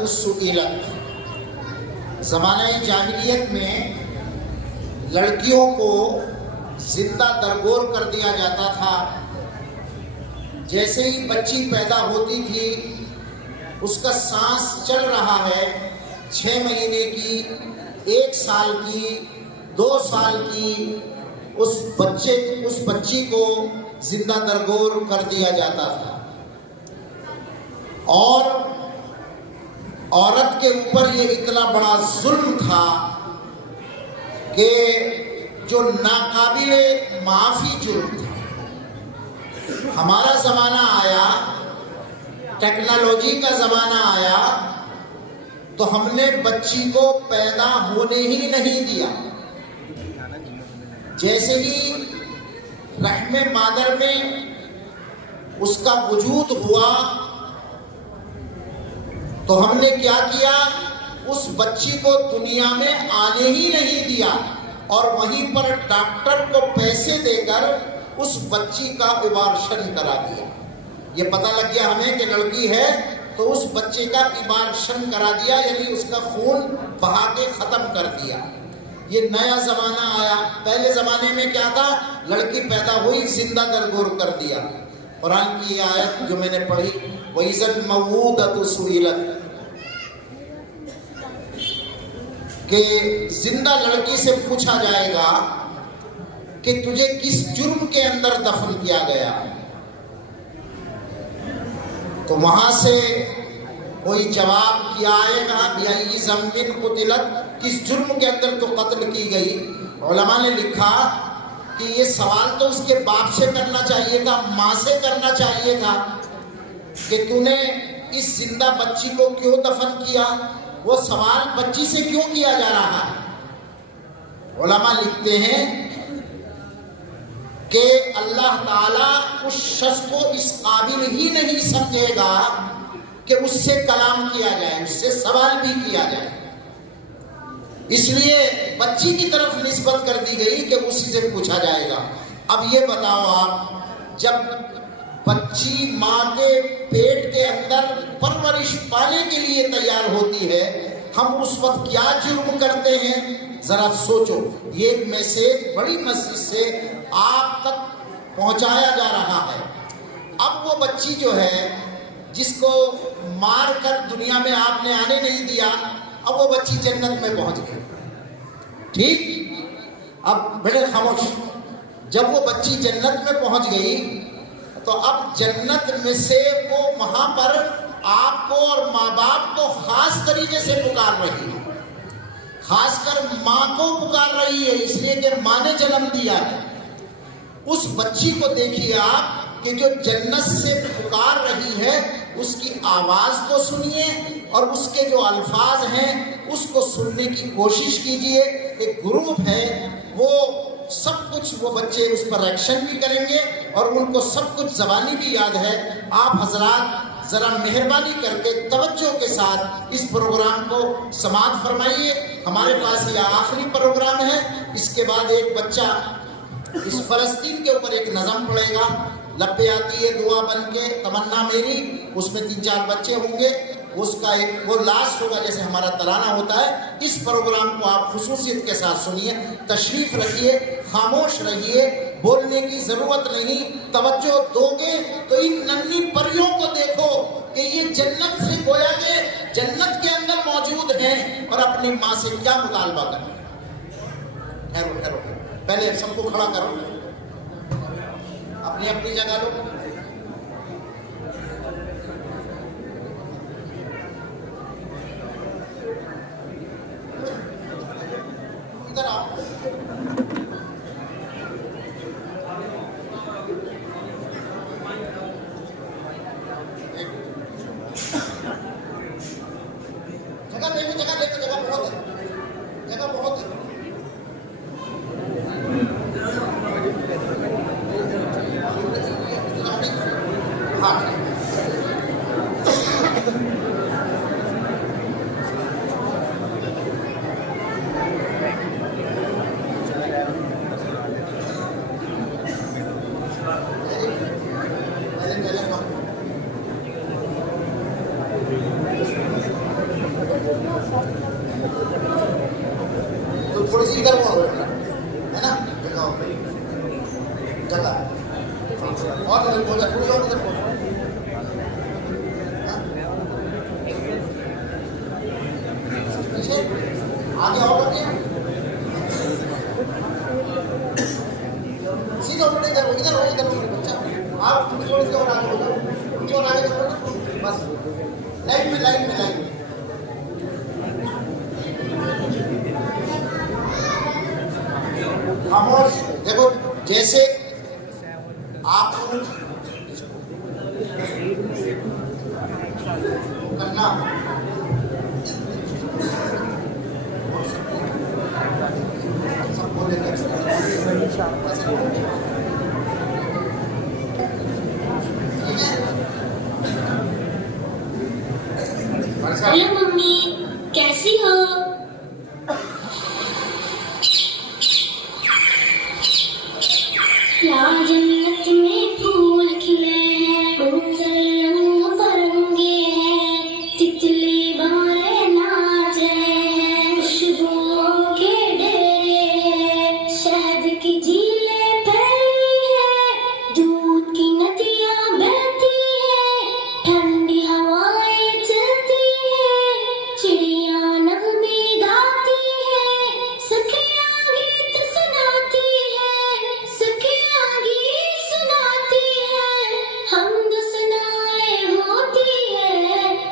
मऊऊदतु सुइलत। ज़माने जाहिलियत में लड़कियों को जिंदा दरगोर कर दिया जाता था। जैसे ही बच्ची पैदा होती थी, उसका सांस चल रहा है, 6 महीने की, 1 साल की, 2 साल की, उस बच्ची को जिंदा दरगोर कर दिया जाता था। और औरत के ऊपर ये इतना बड़ा जुल्म था कि जो नाकाबिले माफी जुर्म था। हमारा जमाना आया, टेक्नोलॉजी का जमाना आया, तो हमने बच्ची को पैदा होने ही नहीं दिया। जैसे ही रहमे मादर में उसका वजूद हुआ, तो हमने क्या किया, उस बच्ची को दुनिया में आने ही नहीं दिया और वहीं पर डॉक्टर को पैसे देकर उस बच्ची का अबॉर्शन करा दिया। ये पता लग गया हमें कि लड़की है, तो उस बच्चे का अबॉर्शन करा दिया, यानी उसका खून बहा के खत्म कर दिया। ये नया जमाना आया। पहले जमाने में क्या था, लड़की पैदा हुई, जिंदा दरगोर कर दिया। कुरान की आयत जो मैंने पढ़ी, वइज़ल मऊऊदतु सुइलत, कि जिंदा लड़की से पूछा जाएगा कि तुझे किस जुर्म के अंदर दफन किया गया। तो वहां से कोई जवाब किया आएगा, बिअय्यि ज़ंबिन क़ुतिलत, किस जुर्म के अंदर तो कत्ल की गई। उलमा ने लिखा कि ये सवाल तो उसके बाप से करना चाहिए था, माँ से करना चाहिए था कि तूने इस जिंदा बच्ची को क्यों दफन किया। वो सवाल बच्ची से क्यों किया जा रहा है। उलमा लिखते हैं कि अल्लाह ताला उस शख्स को इस काबिल ही नहीं समझेगा कि उससे कलाम किया जाए, उससे सवाल भी किया जाए। इसलिए बच्ची की तरफ निस्बत कर दी गई कि उसी से पूछा जाएगा। अब ये बताओ आप, जब बच्ची माँ के पेट के अंदर परवरिश पाने के लिए तैयार होती है, हम उस वक्त क्या जुर्म करते हैं, जरा सोचो। ये मैसेज बड़ी मस्जिद से आप तक पहुंचाया जा रहा है। अब वो बच्ची जो है, जिसको मार कर दुनिया में आपने आने नहीं दिया, अब वो बच्ची जन्नत में पहुंच गई। ठीक, अब बड़े खामोश। जब वो बच्ची जन्नत में पहुंच गई, तो अब जन्नत में से वो वहां पर आपको और माँ बाप को खास तरीके से पुकार रही है, खासकर माँ को पुकार रही है, इसलिए कि माँ ने जन्म दिया है। उस बच्ची को देखिए आप कि जो जन्नत से पुकार रही है, उसकी आवाज को सुनिए और उसके जो अल्फाज हैं उसको सुनने की कोशिश कीजिए। एक ग्रुप है, वो सब कुछ, वो बच्चे उस पर एक्शन भी करेंगे और उनको सब कुछ ज़बानी भी याद है। आप हजरात ज़रा मेहरबानी करके तवज्जो के साथ इस प्रोग्राम को समाअत फरमाइए। हमारे पास यह आखिरी प्रोग्राम है। इसके बाद एक बच्चा इस फ़लस्तीन के ऊपर एक नज़म पढ़ेगा, लब्बे आती है दुआ बन के तमन्ना मेरी, उसमें 3-4 बच्चे होंगे, उसका एक वो लास्ट होगा, जैसे हमारा तराना होता है। इस प्रोग्राम को आप खुसूसियत के साथ सुनिए, तशरीफ रखिए, खामोश रहिए, बोलने की जरूरत नहीं। तवज्जो दोगे तो इन नन्ही परियों को देखो कि ये जन्नत से गोया के जन्नत के अंदर मौजूद हैं और अपनी माँ से क्या मुतालबा करें। ठहरो ठहरो, पहले सबको खड़ा करो, अपनी अपनी जगह लो। इधर आओ। जगह बहुत है, जगह बहुत है। हाँ, सी इधर को है ना, दिखाओ जगह और इधर बोला, थोड़ी और इधर बोला, पीछे आगे और बढ़िए, सीधा उल्टे इधर हो, इधर हो, इधर हो बच्चा, आप थोड़ी सी और आगे हो जाओ, थोड़ी और आगे करो ना, बस लाइन में लाइन में लाइन में। खामोश। देखो जैसे आप करना सब बोलेंगे, हेलो मम्मी, कैसी हो? यहाँ जन्नत में फूल खिले हैं, मंजर रंग बिरंगे हैं, तितली भंवरे नाच रहे हैं, खुशबुओं के डेरे हैं, शहद की झीलें फैली हैं, दूध की नदियाँ बहती हैं, ठंडी हवाएं चलती हैं, चिड़िया नगमे गाती हैं, सखियाँ गीत सुनाती हैं, सखियाँ गीत सुनाती हैं, हमद सनाए होती है,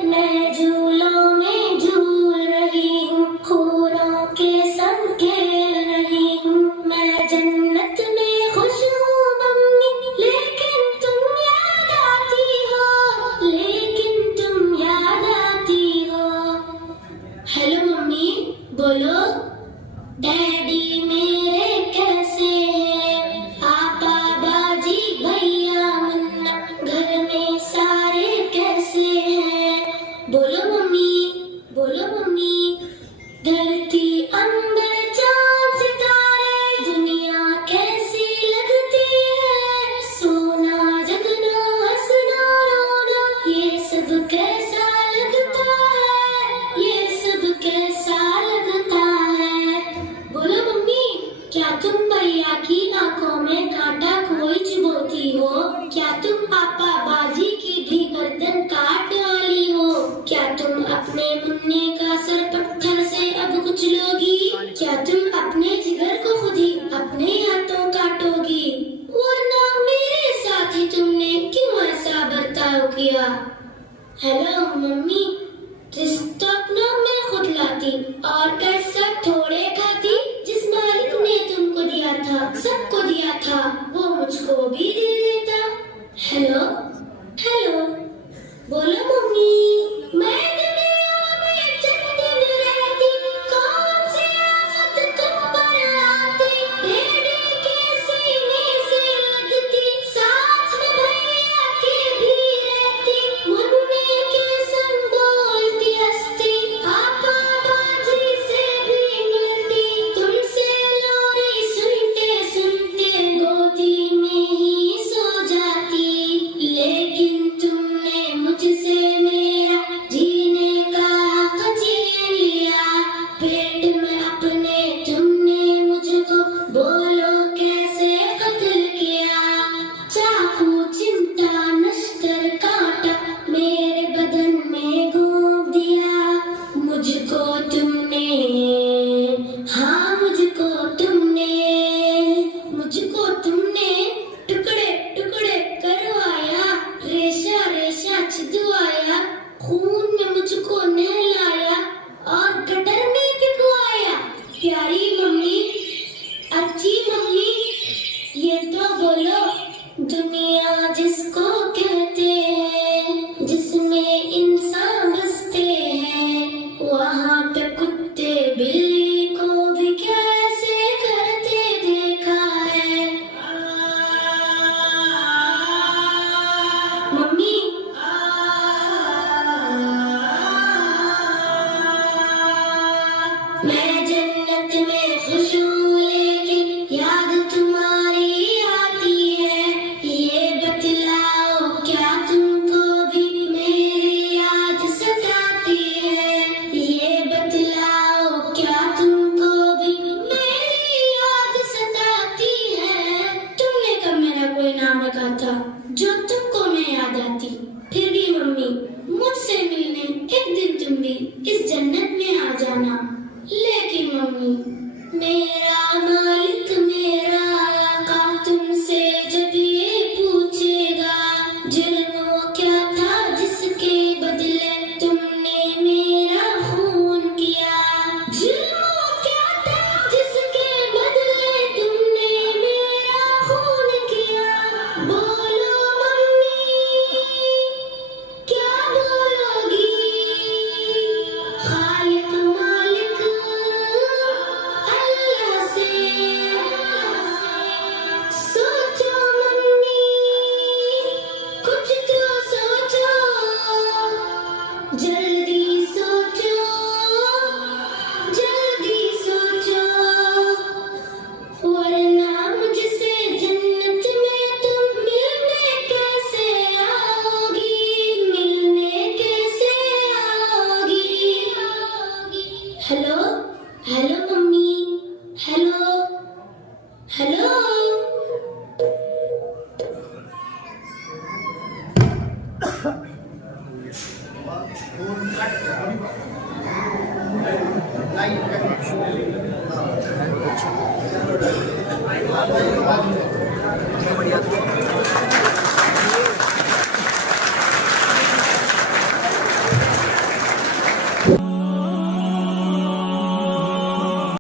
मैं झूलों में झूल रही हूँ, हूरों के संग खेल रही हूँ, मैं जन्नत में खुश हूँ मम्मी, लेकिन तुम याद आती हो, लेकिन तुम याद आती हो। हेलो मम्मी, बोलो। डैडी मेरे कैसे हैं? आपा बाजी भैया मुन्ना घर में सारे कैसे हैं? बोलो मम्मी, बोलो मम्मी। धरती अंबर चांद सितारे दुनिया कैसी लगती है, सोना जगना हंसना रोना ये सब कैसा लगता है, ये सब कैसा लगता है। बोलो मम्मी, क्या तुम भैया की आंखों में कांटा कोई चुभोती हो? क्या तुम आपा बाजी की भी गर्दन काट डाली हो? क्या तुम अपने मुन्ने का सर पत्थर से अब कुचलोगी? क्या तुम अपने जिगर को खुद ही अपने हाथों काटोगी? वरना मेरे साथ ही तुमने क्यों ऐसा बर्ताव किया? हेलो मम्मी, रिश्ता अपना मैं खुद लाती और कैसा थोड़े खाती, जिस मालिक ने तुमको दिया था सबको दिया था वो मुझको भी दे देता। हेलो हेलो, बोलो मम्मी। मैं दुनिया में चंद दिन रहती, कौन सी आफत तुम पर आती, बेड़ी के सीने से लगती, साथ में भैया के भी रहती, मुन्ने के संग बोलती हंसती, आपा बाजी से भी मिलती, तुमसे लोरी सुनते सुनते गोदी में ही सो जाती, लेकिन तुमने मुझसे मेरा जीने का हक छीन लिया, पेट में अपने तुमने मुझको बोलो कैसे कत्ल किया, चाकू चिमटा नश्तर कांटा मेरे बदन में घोंप दिया, मुझको तुमने, हाँ मुझको तुमने टुकड़े टुकड़े करवाया, रेशा रेशा छिदवाया, खून में मुझको नहलाया और गटर में भिगवाया। प्यारी मम्मी, अच्छी मम्मी, ये तो बोलो, दुनिया जिसको कहते हैं, जिसमें इंसान बसते हैं, वहाँ पे कुत्ते बिल्ली को भी कैसे करते देखा है। मम्मी, मैं जन्नत में खुश हूँ, लेकिन याद तुम्हारी आती है, ये बतलाओ क्या तुमको भी मेरी याद सताती है, ये बतलाओ क्या तुमको भी मेरी मेरी मम्मी। मेरा मालिक मेरा आका तुमसे जब ये पूछेगा, जुर्म वो क्या था जिसके बदले तुमने मेरा खून किया। जुर्म वो क्या था जिसके बदले तुमने मेरा खून किया। बोलो मम्मी क्या बोलोगी। खालिक मालिक अल्लाह से सोचो मम्मी, कुछ तो सोचो, जल्दी सोचो, जल्दी सोचो, वरना मुझसे जन्नत में तुम मिलने कैसे आओगी, मिलने कैसे आओगी। Hello hello mummy, hello hello. Light